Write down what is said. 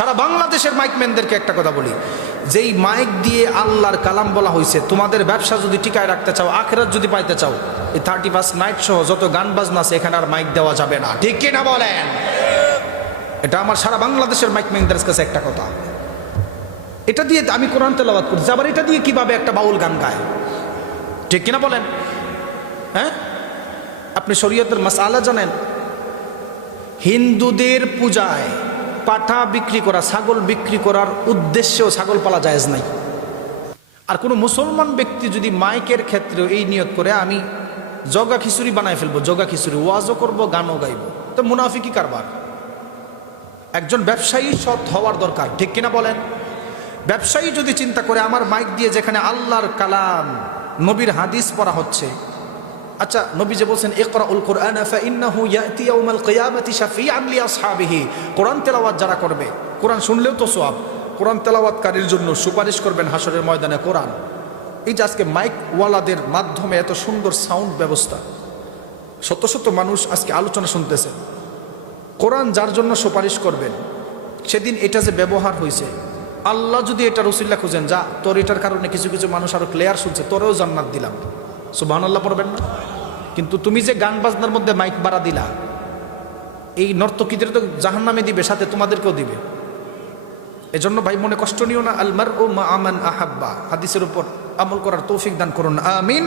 সারা বাংলাদেশের মাইকম্যানদেরকে একটা কথা বলি, যেই মাইক দিয়ে আল্লাহর কালাম বলা হয়েছে, তোমাদের ব্যবসা যদি টিকায় রাখতে চাও, আখিরাত যদি পাইতে চাও, এই 31 নাইট সহ যত গান বাজনা আছে এখানে আর মাইক দেওয়া যাবে না। ঠিক কিনা বলেন? এটা আমার সারা বাংলাদেশের মাইকম্যানদের কাছে একটা কথা। এটা দিয়ে আমি কোরআন তেলাওয়াত করছি, আবার এটা দিয়ে কিভাবে একটা বাউল গান গায়? ঠিক কিনা বলেন? হ্যাঁ, আপনি শরীয়তের মাসআলা জানেন? হিন্দুদের পূজায় পাঠা বিক্রি করা, ছাগল বিক্রি করার উদ্দেশ্যেও ছাগল পালা জায়েজ নাই। আর কোনো মুসলমান ব্যক্তি যদি মাইকের ক্ষেত্রে এই নিয়ত করে আমি জগা খিচুড়ি বানায় ফেলবো, জগা খিচুড়ি, ওয়াজও করবো, গানও গাইবো, তো মুনাফিকি কারবার। একজন ব্যবসায়ী সৎ হওয়ার দরকার। ঠিক কিনা বলেন? ব্যবসায়ী যদি চিন্তা করে আমার মাইক দিয়ে যেখানে আল্লাহর কালাম, নবীর হাদিস পড়া হচ্ছে, আচ্ছা নবী যে বলছেন ইকরাউল কুরআন ফাইন্নাহু ইয়াতি ইয়াউমাল কিয়ামাতি শাফিআন লিআসহাবিহি, কোরআন তেলাওয়াত যারা করবে, কোরআন শুনলেও তো সওয়াব, কোরআন তেলাওয়াতকারীর জন্য সুপারিশ করবেন হাসরের ময়দানে কোরআন। এই যে আজকে মাইকওয়ালাদের মাধ্যমে এত সুন্দর সাউন্ড ব্যবস্থা, শত শত মানুষ আজকে আলোচনা শুনতেছে, কোরআন যার জন্য সুপারিশ করবেন, সেদিন এটা যে ব্যবহার হয়েছে, আল্লাহ যদি এটা রসুল্লাহ খুঁজেন, যা তোর এটার কারণে কিছু কিছু মানুষ আরো ক্লিয়ার শুনছে, তোরেও জান্নাত দিলাম, সুবহানাল্লাহ পড়বেন না? কিন্তু তুমি যে গান বাজনার মধ্যে মাইক বাড়া দিলা, এই নর্তকীদের তো জাহান্নামে দিবে, সাথে তোমাদেরকেও দিবে। এজন্য ভাই মনে কষ্ট নিও না। আল মারউ মা মান আহাব্বা হাদিসের উপর আমল করার তৌফিক দান করুন, আমিন।